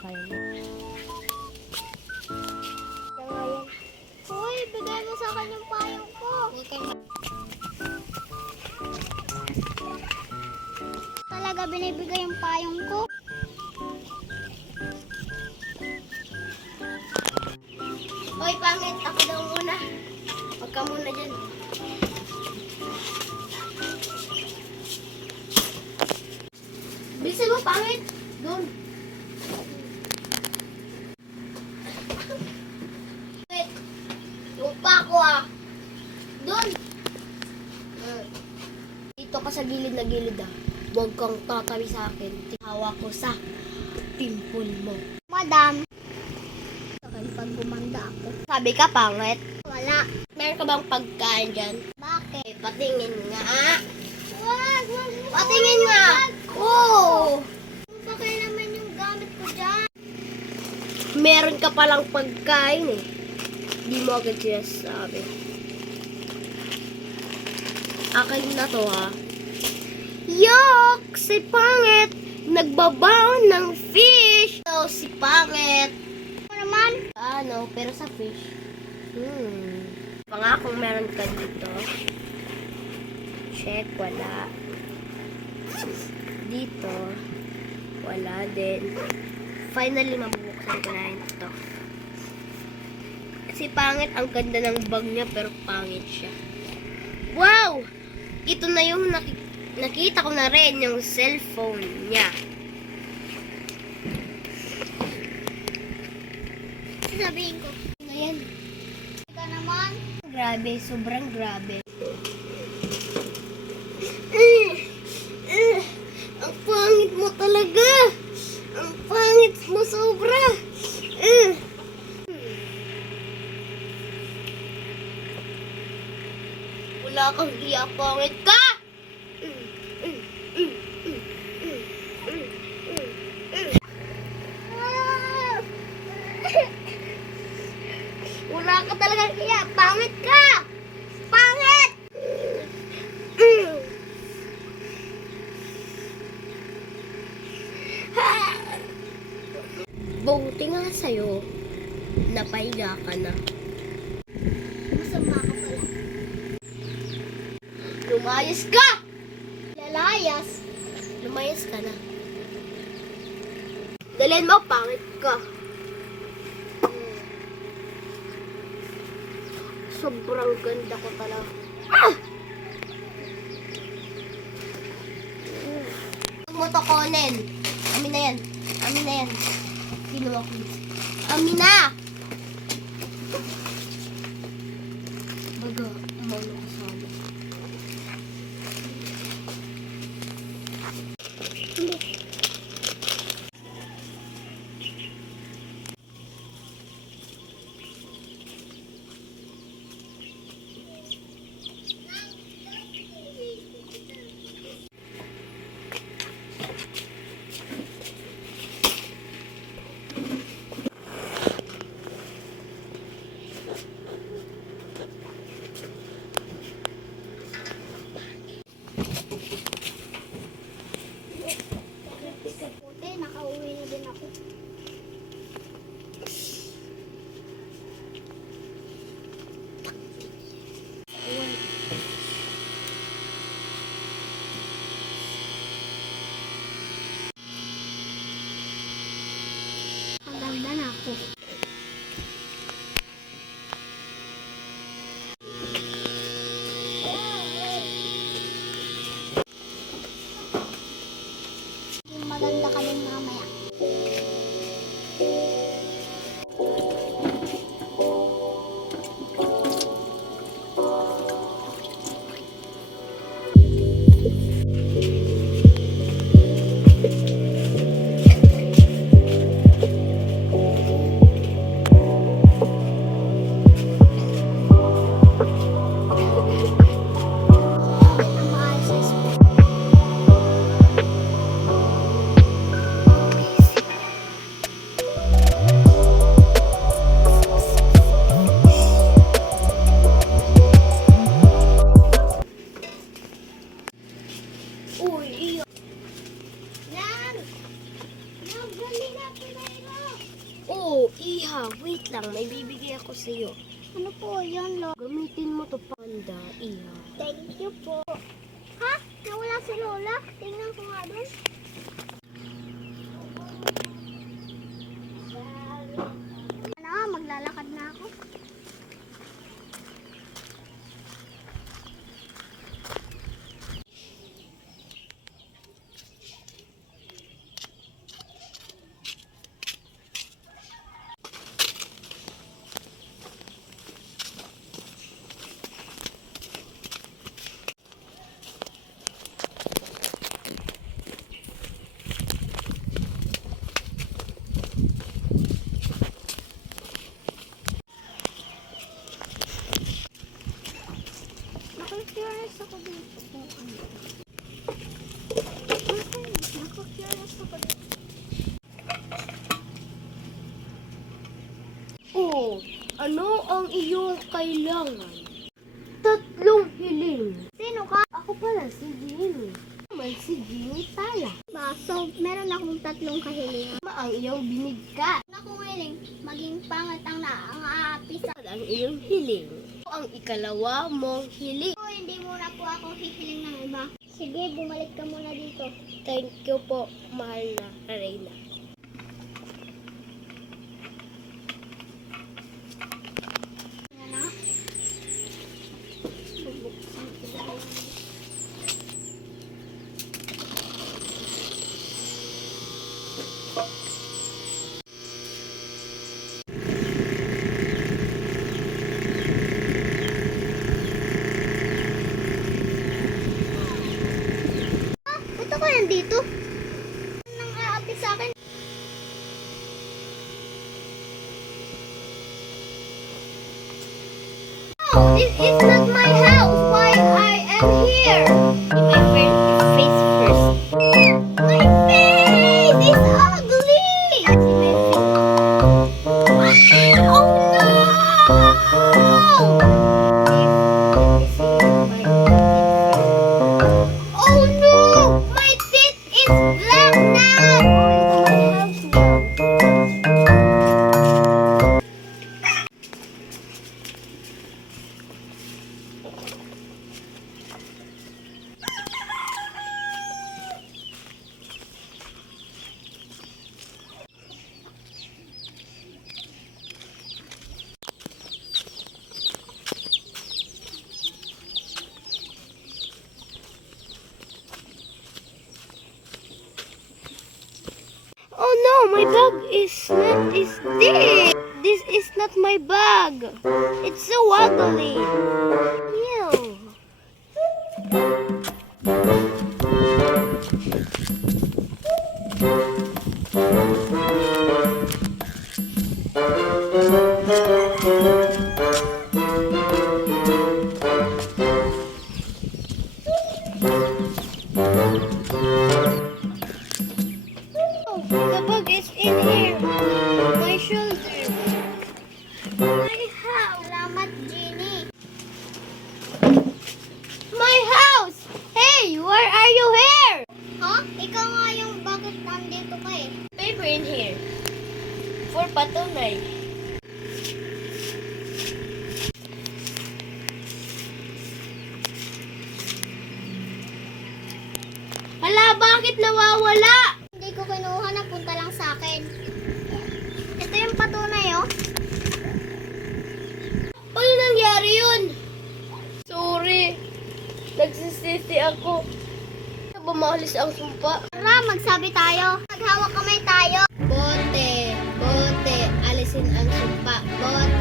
kayo. Uy, bigay mo sa akin yung payong ko. Talaga binibigay yung payong ko. Hoy, pangit! Ako daw muna. Huwag ka muna dyan. Bilisan mo, pangit! Doon. Wait. Yung pa ako Doon. Dito ka sa gilid na gilid Huwag kang tatabi sa akin. Hawak ko sa pimple mo. Madam, pag gumanda ako. Sabi ka, pangit. Wala. Meron ka bang pagkain dyan? Bakit? Patingin nga. Wag. Patingin nga. Oo. Kung pakialaman yung gamit ko dyan. Meron ka palang pagkain Di mo agad sinasabi. Akin na to Yuck! Si Pangit! Nagbabaon ng fish! So, si Pangit! Ano naman? Pero sa fish. Pangakong meron ka dito. Check, wala. Dito, wala din. Finally, mabubuksan ko na ito. Si Pangit, ang ganda ng bag niya, pero pangit siya. Wow! Ito na yung nakita ko na rin, yung cellphone niya. Sabihin ko. Ano yan? Ika naman. Grabe, sobrang grabe. Ang pangit mo talaga. Ang pangit mo sobra. Wala kang iya, pangit ka. Wala ka talagang iya, pangit ka. Pangit! Buti nga sa'yo, napahiga ka na. Masama ka pala. Lumayas ka! Lalayas. Lumayas ka na. Dalhin mo, pangit ka. Sobrang ganda ko talaga. Huwag mo to kunin. Amin na yan. Amin na yan. Kinuha ko. Amin na! Baga, umano ka sa amin. Oh, Iha, wait lang. May bibigay ako sa'yo. Ano po yan, Lola? Gamitin mo to, Panda, Iha. Thank you po. Ha? Nawala si Lola? Tingnan ko nga doon. Ano, maglalakad na ako. Naku-curious ako dito kung ano. Naku-curious ako dito. Oh, ano ang iyong kailangan? 3 hiling. Sino ka? Ako pala si Jimmy. Naman si Jimmy Tala. So, meron akong 3 kahilingan. Ano ang iyong binigkat? Ako hiling, maging pangat ang aapi sa... Ang iyong hiling. Ang ikalawa mong hiling. Oh, hindi muna po ako hihiling ng iba. Sige, bumalik ka muna dito. Thank you po, mahal na Reyna. Yan na. Bubuksan ko lang. Ba't ako nandito? Nang aapi sa akin. No, this is not my house. Why I am here? My face first. My face is ugly! Oh Oh no! My teeth is black now! Oh no, my bag is not this. This is not my bag. It's so ugly. Ew. Oh, the bag is in here. My shoulder. My house! Salamat, Jenny. My house! Hey, why are you here? Ha? Ikaw nga yung bakit nandito ka eh. Paper in here. For patunay. Hala, bakit nawawala? Hindi ko kinuha, napunta lang sa akin. Ito yung patunay, oh. Ano nangyari yun? Sorry. Nagsisisi ako. Ano ba maalis ang sumpa? Tara, magsabi tayo. Maghawak kamay tayo. Bote, alisin ang sumpa. Bote.